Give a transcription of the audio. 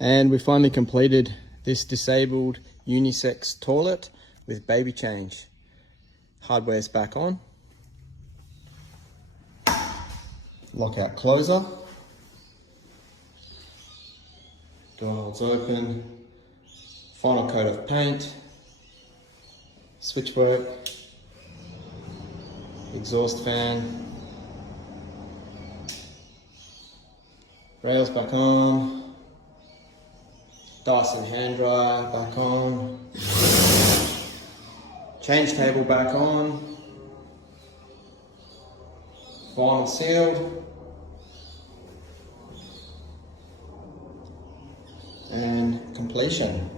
And we finally completed this disabled unisex toilet with baby change. Hardware's back on. Lockout closer. Doorknob's open. Final coat of paint. Switchwork. Exhaust fan. Rails back on. Dyson hand dryer back on. Change table back on. Vinyl sealed. And completion.